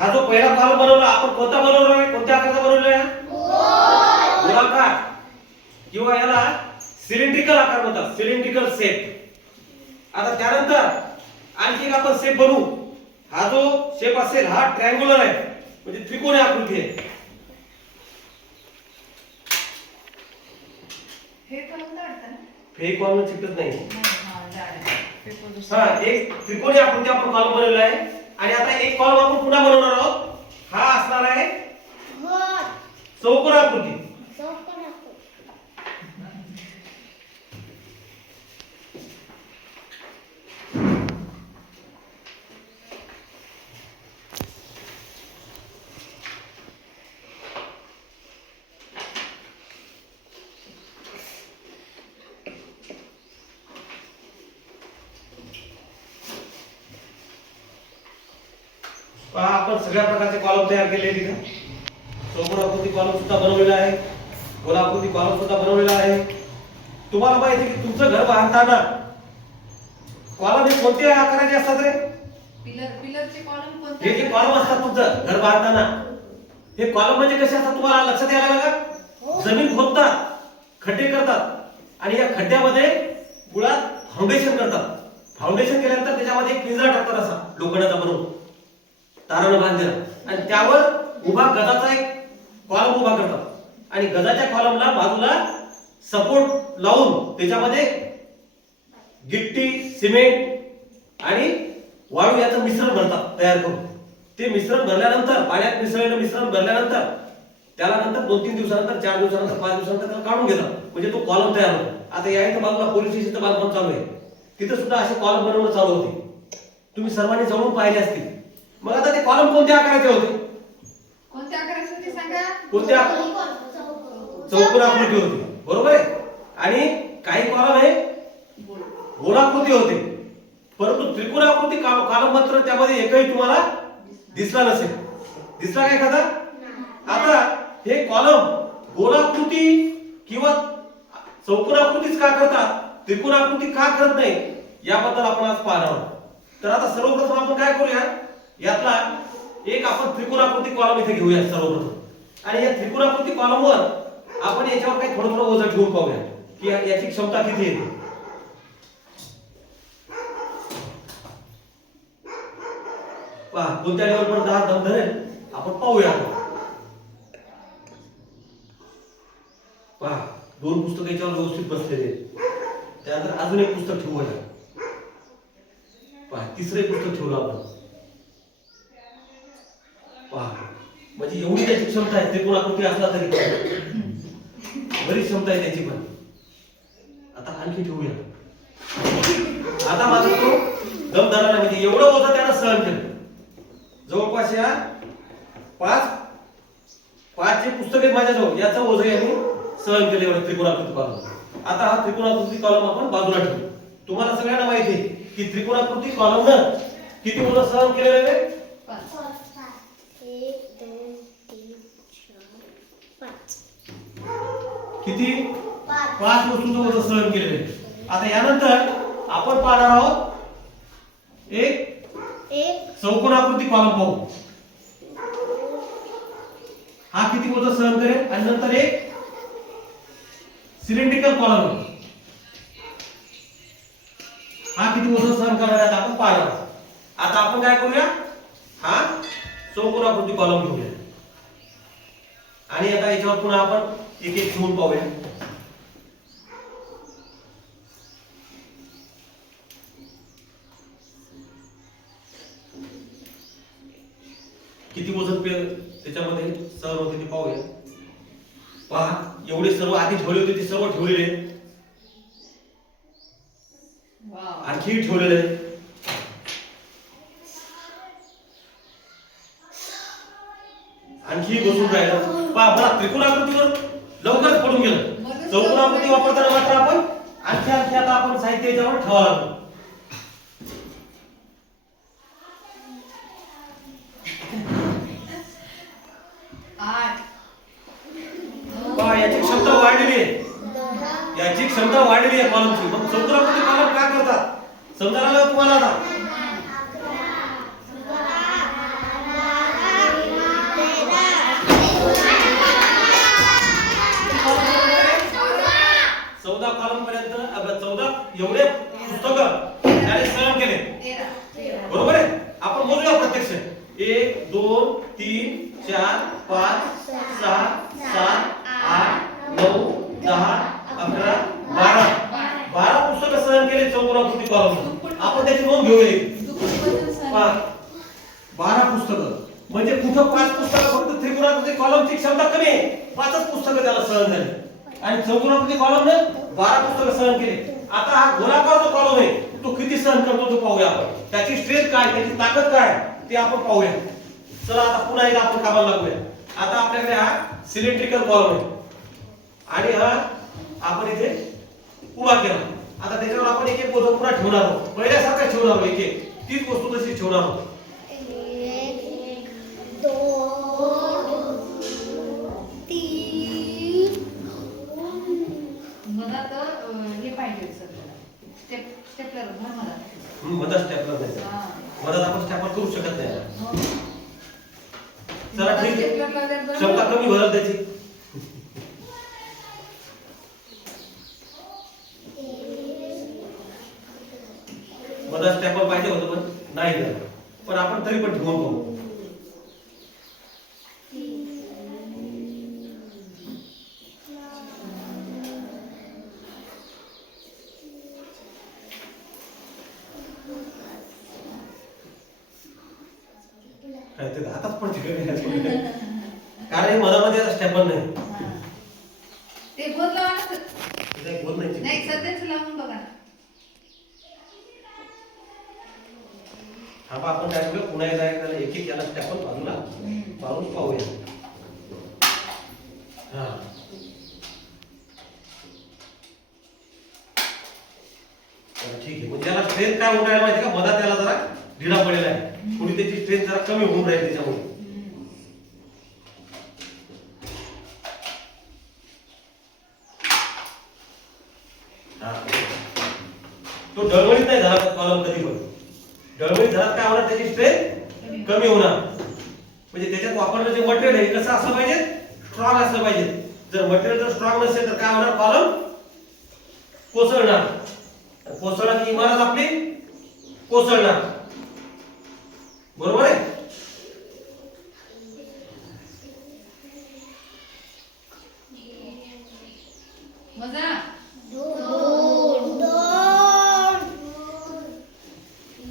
हा जो पहिला कॉलम बनवला आपण कोणता बनवला आहे? कोणत्या आकाराचा बनवलेला आहे? गोलाकार किंवा याला सिलेंड्रिकल आकार म्हणतात, सिलेंड्रिकल शेप. आता त्यानंतर आणखी एक आपण शेप बनवू. हा जो शेप असेल हा ट्रायंग्युलर आहे, म्हणजे त्रिकोणी आकृती आहे. हे कॉलम चिकटत नाही. हा एक त्रिकोणी आकृती आपण कॉलम बनवलेला आहे. आणि आता एक कॉलम आपण पुन्हा बनवणार आहोत. हा असणार आहे चौकोन आकृती. आपण सगळ्या प्रकारचे कॉलम तयार केले तिथे. चौकोन आकृती कॉलम सुद्धा बनवलेला आहे, गोलाकृती कॉलम सुद्धा बनवलेला आहे. तुम्हाला माहिती आहे की तुमचं घर बांधताना कॉलम हे कोणत्या आकाराचे असतात रे? पिलरचे कॉलम कोणते? हे जे कॉलम असतात तुमचं घर बांधताना, हे कॉलम म्हणजे कसे असतात तुम्हाला लक्षात यायला लागला? जमीन खोदतात, खड्डे करतात आणि या खड्ड्यामध्ये मुळात फाउंडेशन करतात. फाउंडेशन केल्यानंतर त्याच्यामध्ये एक पिंजरा टाकतात असा लोखंडाचा बनवून तारानं बांधलेला, आणि त्यावर उभा गजाचा एक कॉलम उभा करतात आणि गजाच्या कॉलमला बाजूला सपोर्ट लावून त्याच्यामध्ये गिट्टी, सिमेंट आणि वाळू याचं मिश्रण भरतात तयार करून. ते मिश्रण भरल्यानंतर पाण्यात मिसळलेलं मिश्रण भरल्यानंतर त्याला नंतर 2-3 दिवसानंतर, 4 दिवसानंतर, 5 दिवसानंतर त्याला काढून घेतात, म्हणजे तो कॉलम तयार होतो. आता या इथं बाजूला पोलीस स्टेशनचं बांधकाम चालू आहे, तिथं सुद्धा असे कॉलम बनवणं चालू होते. तुम्ही सर्वांनी जवळून पाहिले असतील. मग आता ते कॉलम कोणत्या आकाराचे होते? कोणत्या आकाराचे होते सांगा? कोणत्या? चौकोन आकृती होती, बरोबर आहे. आणि काही कॉलम हे गोलाकृती होते, परंतु त्रिकोणाकृती कॉलम मात्र त्यामध्ये एकही तुम्हाला दिसला नसेल. दिसला काय एखादा? आता हे कॉलम गोलाकृती किंवा चौकोनाकृतीच का करतात, त्रिकोणाकृती का करत नाही, याबद्दल आपण आज पाहणार आहोत. तर आता सर्वप्रथम आपण काय करूया, यातला एक आपण त्रिकोणाकृती कॉलम इथे घेऊया सर्वप्रथम. आणि या त्रिकोणाकृती कॉलमवर आपण याच्यावर काही थोडं थोडं वजन ठेवून पाहूया की याची क्षमता किती येते. पहा कोणत्या लेवल पर्यंत हा दम धरेल आपण पाहूया. पहा 2 पुस्तक याच्यावर व्यवस्थित बसलेले आहेत. त्यानंतर अजून एक पुस्तक ठेवूया. पहा तिसरे पुस्तक ठेवलं आपण. पहा म्हणजे एवढी त्याची क्षमता आहे. त्रिकोणाकृती असला तरी बरीच क्षमता आहे त्याची पण. आता आणखी ठेवूया. आता मात्र तो दम धरला, म्हणजे एवढं ओझं त्यानं सहन केलं. जवळपास या 5 जे पुस्तक आहेत माझ्याजवळ याचं ओझं यांनी सहन केलं एवढं त्रिकोणाकृती कॉलम. आता हा त्रिकोणाकृती कॉलम आपण बाजूला ठेवू. तुम्हाला सगळ्यांना माहिती आहे की त्रिकोणाकृती कॉलमनं किती ओझं सहन केलेलं आहे? 5 किती? 5 वस्तूंचं ओझं सहन केलेलं आहे. आता यानंतर आपण पाहणार आहोत एक चौकोनाकृती कॉलम पाहू. हा किती ओझं सहन करेल, आणि नंतर एक सिलेंड्रिकल कॉलम, हा किती ओझं सहन करणार आहे आपण पाहणार आहोत. आता आपण काय करूया, हा चौकोनाकृती कॉलम घेऊया आणि आता याच्यावर पुन्हा आपण एक एक ठेवून पाहूया. किती वजन त्याच्यामध्ये सहन होते ते पाहूया. पहा एवढे सर्व आधी ठेवले होते ते सर्व ठेवलेले आहेत. आणखी ठेवलेले आहेत. आणखी बसून राहिलं. पहा मला त्रिकोणाकृतीवर लवकरच पडून गेलं. चौकोनाकृती वापरताना मात्र आपण आणखी आता आपण साहित्य याच्यावर ठेवावं लागतं. याची क्षमता वाढलेली आहे. याची क्षमता वाढलेली आहे कॉलमची. मग चौकोनाकृती कॉलम काय करतात समजायला लागलं तुम्हाला आता? एवढे पुस्तकं त्याने सहन केले. 13. बरोबर आहे. आपण मोजूया प्रत्यक्ष. 1 2 3 4 5 6 7 8 9 10 11 12 12 पुस्तकं सहन केले चौकोनाकृती कॉलम. आपण त्याची नोंद घेऊया. दुप्पट वजन सहन पहा, केले. 12 पुस्तकं म्हणजे कुठं 5 पुस्तकं फक्त त्रिकोणाकृती कॉलमची क्षमता कमी आहे. 5च पुस्तकं त्याला सहन झाली आणि चौकोनाकृती कॉलमने 12 पुस्तकं सहन केले. आता हा गोलाकार जो कॉलम आहे तो किती सहन करतो तो पाहूया आपण. त्याची स्ट्रेंथ काय, त्याची ताकद काय ते आपण पाहूया. चला आता पुन्हा एकदा आपण कामाला लागूया. आता आपल्याकडे हा सिलेंड्रिकल कॉलम आहे आणि हा आपण इथे उभा केला. आता त्याच्यावर आपण एक एक वस्तू पुन्हा ठेवणार आहोत. पहिल्यासारखं ठेवणार आहोत. एक एक तीच वस्तू तशी ठेवणार आहोत. 1 2 3 मला तर हे पाहिजे सर स्टेपलर भर मला. मदत स्टॅपलर नाही. हा. मदत आपण स्टॅपलर करू शकत नाही. हो. चला ठीक आहे. स्टेपलर लावल्यावर बरं. क्षमता कमी भरत त्याची. मदत स्टॅपलर पाहिजे होतं पण नाही झालं. पण आपण तरी पण ठेवून पाहू. काय ते हातात पण ठिकाणी कारण हे मधामध्ये स्टॅपल नाही. हा. ते बोल लावा ना. तिथे एक बोल नाही. नाही सध्याच लावून बघा. हा बा आपण काय करूया पुन्हा एकदा त्याला एक एक याला स्टॅपल बाजूला मारून पाहूया. हा तर ठीक आहे. म्हणजे याला स्ट्रेंथ काय होऊन राहिला माहिती का, मधात त्याला जरा ढिला पडलेला आहे. पुढे त्याची स्ट्रेंथ जरा कमी होऊन राहील त्याच्यामुळे. हा. तो डळमळीत नाही झाला कॉलम कधी पण. डळमळीत झाला काय होणार, त्याची स्ट्रेंथ कमी होणार. म्हणजे त्याच्यात वापरलं जे मटेरियल आहे कसं असलं पाहिजे, स्ट्रॉंग असलं पाहिजे. जर मटेरियल जर स्ट्रॉंग नसेल तर काय होणार, कॉलम कोसळणार. कोसळला की इमारत आपली कोसळणार. बरोबर आहे. मजा. 2 2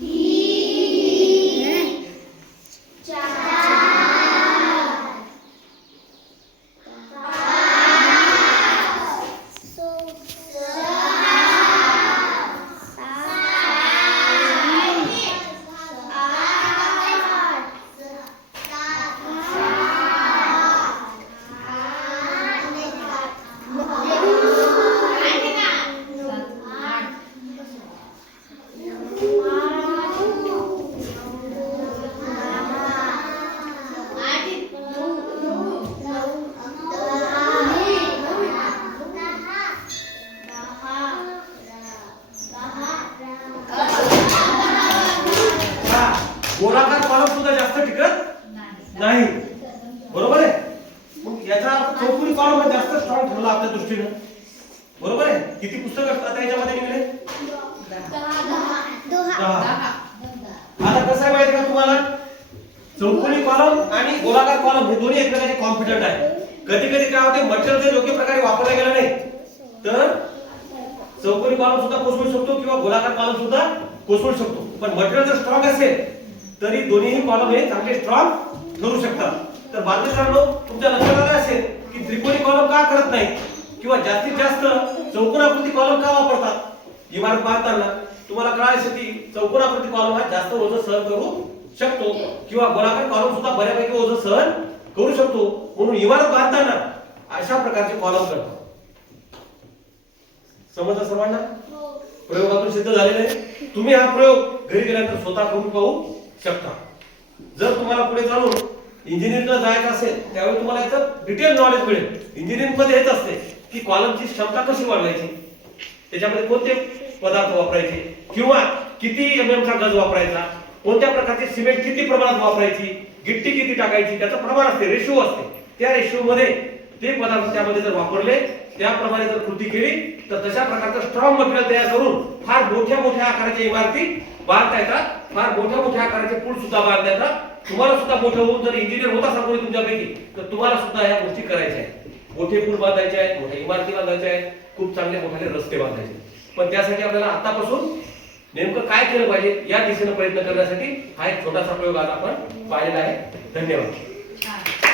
3 4 गोलाकार कॉलम सुद्धा जास्त टिकत नाही. बरोबर आहे. मग याचा अर्थ चौकोनी कॉलम हा जास्त स्ट्रॉंग ठरला आपल्या दृष्टीने. बरोबर आहे. किती पुस्तक आता याच्यामध्ये निघाले? 10. आता कसं आहे माहिती का तुम्हाला, चौकोनी कॉलम आणि गोलाकार कॉलम हे दोन्ही एकमेकांचे कॉम्पिटंट आहे. कधी कधी काय होते, मटेरियल जर योग्य प्रकारे वापरलं गेलं नाही तर चौकोनी कॉलम सुद्धा कोसळू शकतो किंवा गोलाकार कॉलम सुद्धा कोसळू शकतो. पण मटेरियल जर स्ट्रॉंग असेल तरी दोन्ही कॉलम हे चांगले स्ट्रॉंग ठरू शकतात. तर बांधकामांनो तुमच्या लक्षात आलं असेल की त्रिकोणी कॉलम का करत नाही किंवा जास्तीत जास्त चौकोनाकृती कॉलम का वापरतात. इमारत बांधताना तुम्हाला कळालं असेल की चौकोनाकृती कॉलम हा जास्त ओझं सहन करू शकतो किंवा गोलाकार कॉलम सुद्धा बऱ्यापैकी ओझं सहन करू शकतो. म्हणून इमारत बांधताना अशा प्रकारचे कॉलम करतात. समजलं सर्वांना? प्रयोगातून सिद्ध झालेलं आहे. तुम्ही हा प्रयोग घरी गेल्यानंतर स्वतः करून पाहू शकता. जर तुम्हाला पुढे चालून इंजिनिअरिंगला जायचं असेल त्यावेळी तुम्हाला याचं डिटेल नॉलेज मिळेल. इंजिनिअरिंग मध्ये हेच असते की कॉलमची क्षमता कशी वाढवायची, त्याच्यामध्ये कोणते पदार्थ वापरायचे किंवा किती mm चा गज वापरायचा, कोणत्या प्रकारचे सिमेंट किती प्रमाणात वापरायची, गिट्टी किती टाकायची, त्याचं प्रमाण असते, रेशो असते. त्या रेशो मध्ये ते पदार्थ त्यामध्ये जर वापरले त्याप्रमाणे जर कृती केली तर तशा प्रकारचं स्ट्रॉंग मटेरियल तयार करून फार मोठ्या मोठ्या आकाराच्या इमारती बांधता येतात, फार मोठ्या मोठ्या आकाराचे पूल सुद्धा बांधता येतात. तुम्हाला सुद्धा मोठं होऊन जर इंजिनियर होत असाल कोणी तुमच्यापैकी तर तुम्हाला सुद्धा या गोष्टी करायच्या आहेत. मोठे पूल बांधायचे आहेत, मोठ्या इमारती बांधायच्या आहेत, खूप चांगले मोठे रस्ते बांधायचे. पण त्यासाठी आपल्याला आतापासून नेमकं काय केलं पाहिजे या दिशेने प्रयत्न करण्यासाठी हा एक छोटासा प्रयोग आज आपण पाहिलेला आहे. धन्यवाद.